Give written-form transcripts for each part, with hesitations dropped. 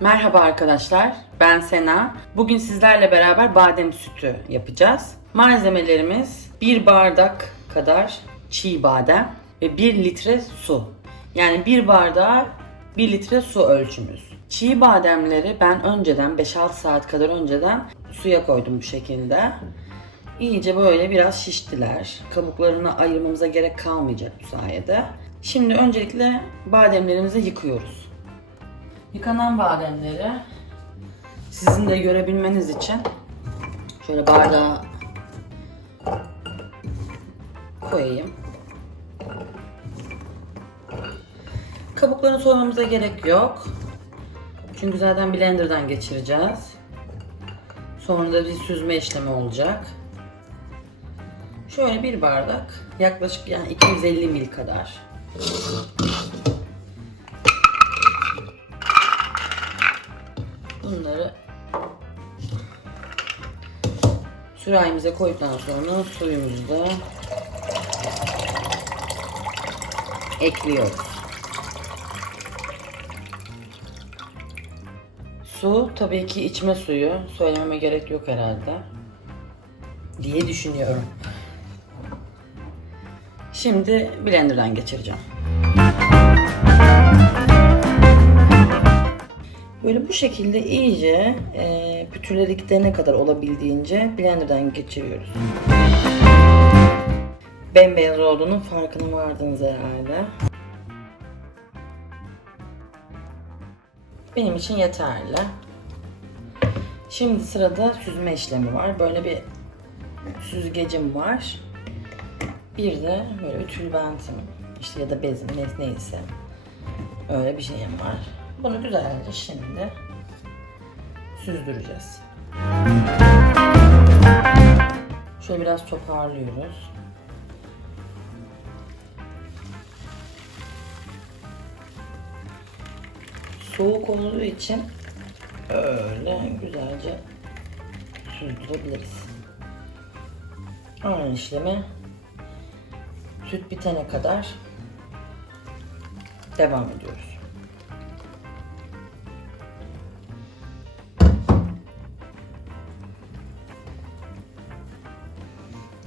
Merhaba arkadaşlar, ben Sena. Bugün sizlerle beraber badem sütü yapacağız. Malzemelerimiz 1 bardak kadar çiğ badem ve 1 litre su. Yani 1 bardağa 1 litre su ölçümüz. Çiğ bademleri ben önceden 5-6 saat kadar önceden suya koydum bu şekilde. İyice böyle biraz şiştiler. Kabuklarını ayırmamıza gerek kalmayacak bu sayede. Şimdi öncelikle bademlerimizi yıkıyoruz. Yıkanan bademleri sizin de görebilmeniz için şöyle bardağa koyayım. Kabuklarını soymamıza gerek yok. Çünkü zaten blenderdan geçireceğiz. Sonra da bir süzme işlemi olacak. Şöyle bir bardak, yaklaşık yani 250 ml kadar. Bunları sürahimize koyduktan sonra suyumuzu da ekliyoruz. Su tabii ki içme suyu. Söylememe gerek yok herhalde diye düşünüyorum. Şimdi blenderdan geçireceğim. Böyle bu şekilde iyice pütürleri gidene kadar olabildiğince blenderdan geçiriyoruz. Bembeyaz olduğunun farkına vardınız herhalde. Benim için yeterli. Şimdi sırada süzme işlemi var. Böyle bir süzgecim var. Bir de böyle bir tülbentim işte ya da bezim neyse öyle bir şeyim var. Bunu güzelce şimdi süzdüreceğiz. Şöyle biraz toparlıyoruz. Soğuk olduğu için öyle güzelce süzdürebiliriz. Aynı işlemi süt bitene kadar devam ediyoruz.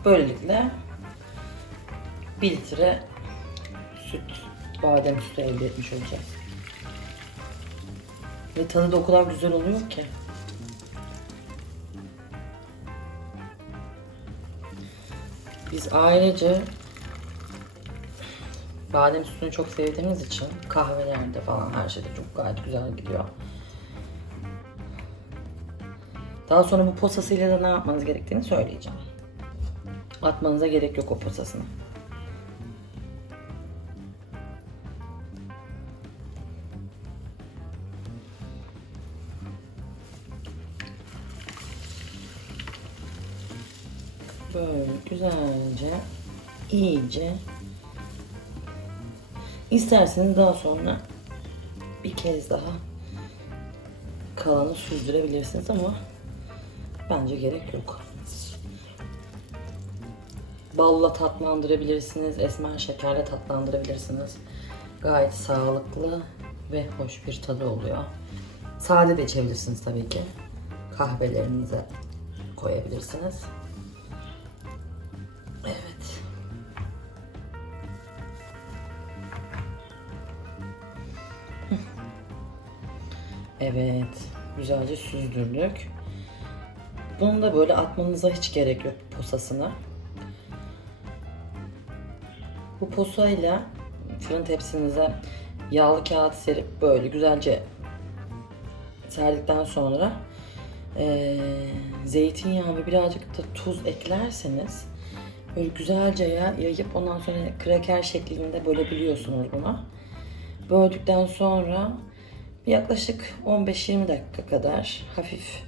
Böylelikle 1 litre badem sütü elde etmiş olacağız. Ve tadı da o kadar güzel oluyor ki. Biz ailece badem sütünü çok sevdiğimiz için kahvelerde falan her şeyde çok gayet güzel gidiyor. Daha sonra bu posasıyla da ne yapmanız gerektiğini söyleyeceğim. Atmanıza gerek yok o posasını. Böyle güzelce, iyice. İsterseniz daha sonra bir kez daha kalanı süzdürebilirsiniz ama bence gerek yok. Balla tatlandırabilirsiniz, esmer şekerle tatlandırabilirsiniz. Gayet sağlıklı ve hoş bir tadı oluyor. Sade de içebilirsiniz tabii ki. Kahvelerinize koyabilirsiniz. Evet. Evet, güzelce süzdürdük. Bunu da böyle atmanıza hiç gerek yok posasına. Bu posayla fırın tepsinize yağlı kağıt serip böyle güzelce serdikten sonra zeytinyağı ve birazcık da tuz eklerseniz böyle güzelce yayıp ondan sonra kraker şeklinde bölebiliyorsunuz bunu. Böldükten sonra yaklaşık 15-20 dakika kadar hafif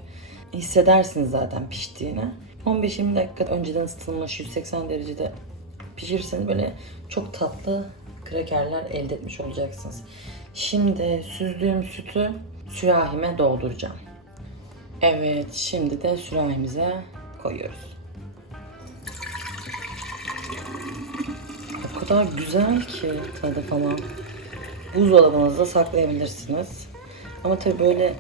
hissedersiniz zaten piştiğini. 15-20 dakika önceden ısıtılmış 180 derecede pişirirseniz böyle çok tatlı krakerler elde etmiş olacaksınız. Şimdi süzdüğüm sütü sürahime dolduracağım. Evet, şimdi de sürahimize koyuyoruz. kadar güzel ki tadı falan. Buzdolabınızda saklayabilirsiniz. Ama tabii böyle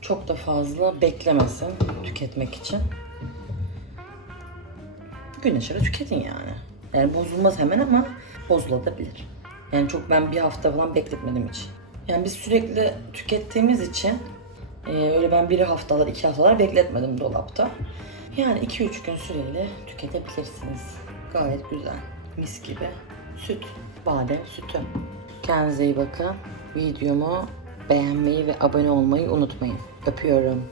çok da fazla beklemesin tüketmek için. Gün aşırı tüketin yani. Yani bozulmaz hemen ama bozulabilir. Yani çok ben bir hafta falan bekletmedim hiç. Yani biz sürekli tükettiğimiz için öyle ben bir haftalar, 2 haftalar bekletmedim dolapta. Yani 2-3 gün süreyle tüketebilirsiniz. Gayet güzel. Mis gibi. Süt. Badem sütü. Kendinize iyi bakın. Videomu beğenmeyi ve abone olmayı unutmayın. Öpüyorum.